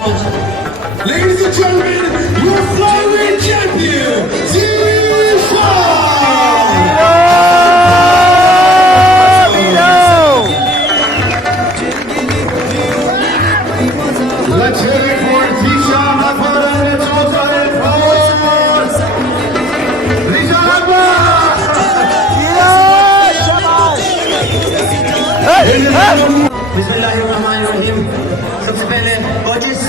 Ladies and gentlemen, your flyweight champion, Zishan! Let's hear it for Zishan. बिस्मिल्लाहिर्रहमानिर्रहीम। सबसे पहले coaches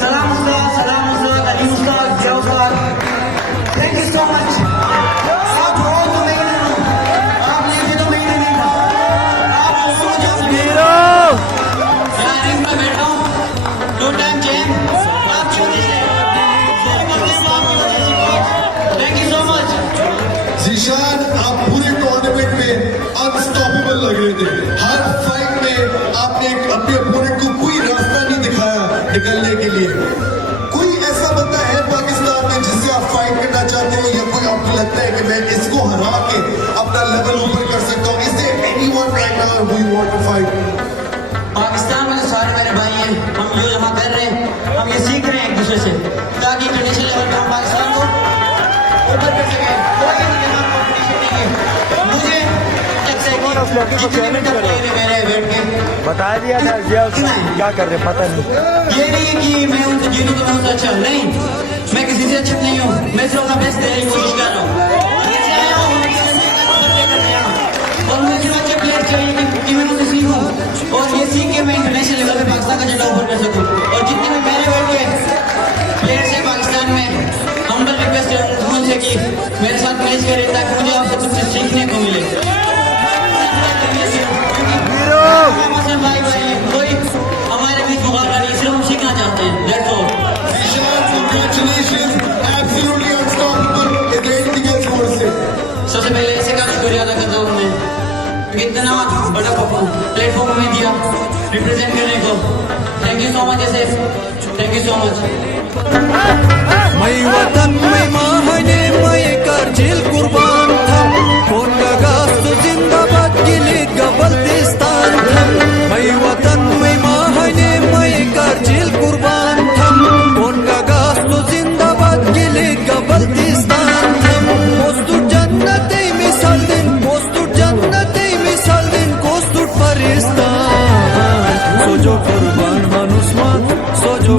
सलाम उस्ताद अली उस्ताद जय उस्ताद, थैंक यू सो मच। आप हो तो मैं ही नहीं हूँ, आप नहीं थे तो मैं ही नहीं था। आप हो जो रिंग में बैठा हूँ, 2 टाइम चैंप, आप छोटे से thank you so much. Zishan, आप पूरे टूर्नामेंट में अनस्टॉपेबल लग रहे थे। हर फाइट में आपने अपने ओपोनेंट को कोई रास्ता नहीं दिखाया निकलने के लिए। कोई ऐसा बंदा है पाकिस्तान में जिससे आप फाइट करना चाहते हो, या कोई आपको लगता है कि मैं इसको हरा के अपना लेवल ऊपर कर सकता हूँ? Is there anyone right now who you want to fight? Pakistan में तो सारे मेरे भाई हैं, हम जो यहाँ कर रहे हैं हम ये सीख रहे हैं एक दूसरे से, ताकि इंटरनेशनल लेवल पर हम पाकिस्तान को ऊपर कर सकें। कोई यहाँ कॉम्पिटिशन नहीं है। मुझे मेरे बैठ के बता दिया था क्या कर रहे पता नहीं। ये नहीं कि मैं उनसे जीतूं तो मैं उनसे अच्छा नहीं, मैं किसी से अच्छा नहीं हूँ, मैं सिर्फ अपना बेस्ट देने की कोशिश कर रहा हूँ। और मुझे सिर्फ अच्छे प्लेयर चाहिए कि मैं उनसे सीखूं, और ये सीख के मैं इंटरनेशनल लेवल पे पाकिस्तान का झंडा ऊपर कर सकूं। और जितने भी मेरे वर्ग के प्लेयर्स हैं पाकिस्तान में, हम्बल रिक्वेस्ट है उनसे कि मेरे साथ मैच करें, ताकि मुझे आपसे कुछ सीखने को मिले। भाई कोई हमारे बीच मुकाबला नहीं, सिर्फ हम सीखना चाहते हैं। That's all. Zishan, congratulations, absolutely unstoppable. Is there anything else you want to say? सबसे पहले ऐसे का शुक्रिया अदा करता हूँ मैं, इतना बड़ा प्लेटफॉर्म हमें दिया रिप्रेजेंट करने को। थैंक यू सो मच ऐसे, थैंक यू सो मच। मैं वतन में माहने मैं करजिल कुर्बान था, कौन गास्त जिंदाबाद के लिए गबल्तिस्तान था। मैं वतन में माहने मैं करजिल कुर्बान था, कौन गास्त जिंदाबाद के लिए गबल्तिस्तान था। कोस्तु जन्नत मिसाल दिन, कोस्तु जन्नत मिसाल दिन, कोस्तु फरिस्तान। सोजो कुर्बान मानुस मान, सोजो